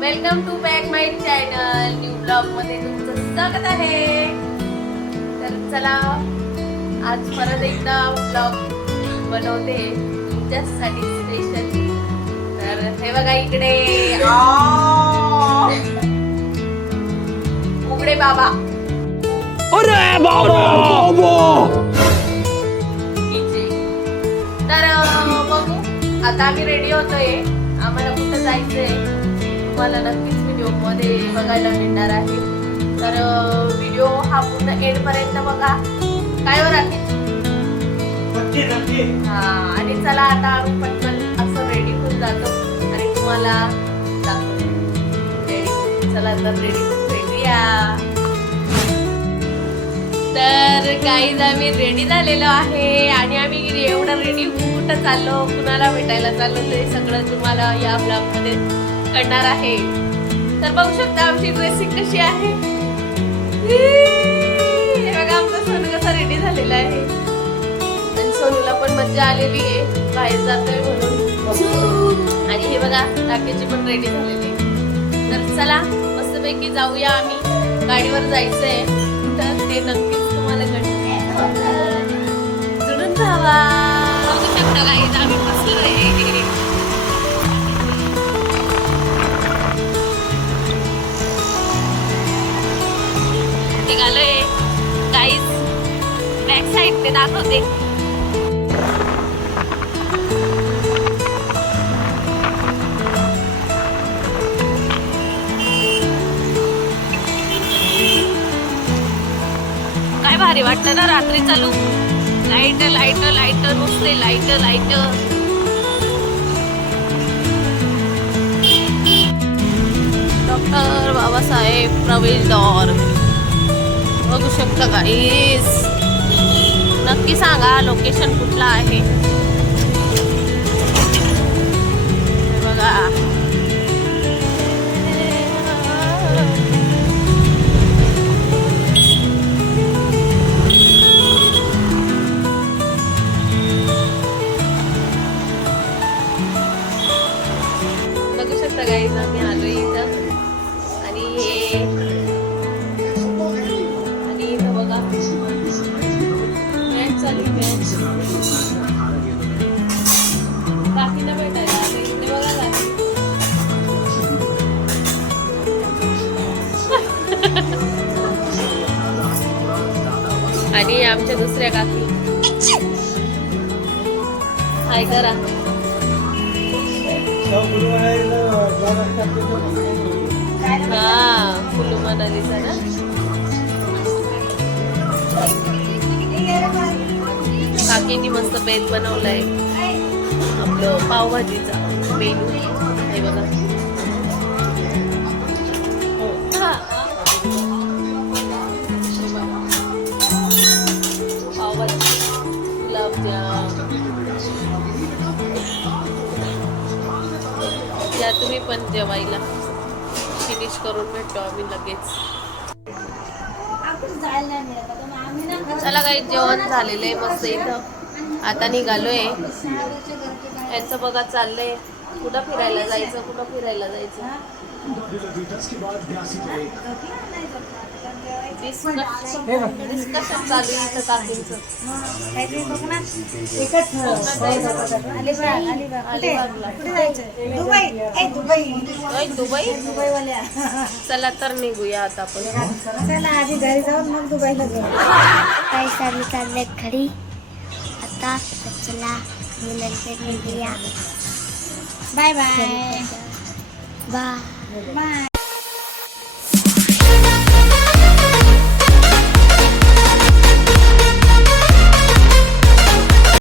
Welcome to back my channel new ब्लॉगमध्ये तुमचं स्वागत आहे. तर चला आज परत एकदा ब्लॉग बनवते. तुमच्यासाठी स्पेशल तर हे बघा इकडे. आ! उघडे बाबा. इथे. तर अं, बघू. आता आम्ही रेडी होतोय. जायचंय. तुम्हाला नक्कीच व्हिडिओमध्ये बघायला मिळणार आहे. तर व्हिडिओ हा पूर्ण एंड पर्यंत बघा. काय हो राखी? हा आणि चला आता आम्ही पटकन असं रेडी होऊन जातो. आणि तुम्हाला होऊन. चला तर रेडी भेटूया. तर गाईज आम्ही रेडी झालेलो आहे आणि आम्ही एवढं रेडी कुठं चाललो कुणाला भेटायला चाललो ते सगळं तुम्हाला या ब्लॉगमध्ये कळणार आहे. तर बघू शकता आमची ड्रेसिंग कशी आहे. हे बघा आमचा सोनू कसा रेडी झालेला आहे. आणि सोनूला पण मज्जा आलेली आहे. बाहेर जातोय म्हणून. आणि हे बघा राकेशची पण रेडी झालेली आहे. तर चला मस्तपैकी जाऊया आम्ही. गाडीवर जायचंय. कुठं ते नक्की तुम्हाला जावा बघू शकता आम्ही निघालोय. गाईज बॅक साईड ते दाखवते. काय भारी वाटतं ना रात्री चालू. लाइट लाइट लाइट नुसते लाइट लाइट डॉक्टर बाबासाहेब प्रवेश डॉर. बघू शकता गाईस नक्की सांगा लोकेशन कुठलं आहे? बघा. आणि इथं बघा मॅच चालू मॅच काकीला भेटायला इथे बघा काकी आणि आमच्या दुसऱ्या काकी. हाय करा. हा. कुलू मनालीचा ना काकींनी मस्त बेल बनवलाय. आपलं पावभाजीचा मेनू. हे बघा. हो. हा. पावभाजी गुलाबजाम. या तुम्ही पण जेवायला. फिनिश करून भेटतो आम्ही लगेच. चला काही जेवण झालेलं आहे मस्त इथं. आता निघालोय. यांचं बघा चाललंय. कुठं फिरायला जायचं कुठं फिरायला जायचं? डिस्कशन चालू आहे दुबई चला तर निघूया आता आपण. चला आधी घरी जाऊन मग दुबईला जाऊ. काही आम्ही चाललेत घरी. आता चला मी नंतर निघूया. Bye bye. बाय. बाय.